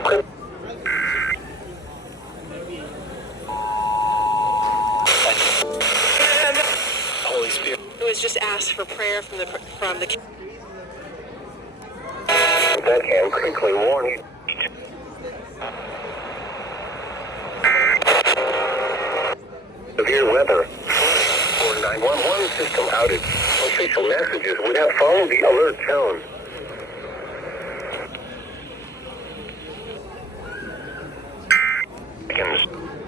equipment. Holy Spirit. It was just asked for prayer from the That can quickly warn you. Severe weather. Or 911 system outage. Official messages would have followed the alert tone. Seconds.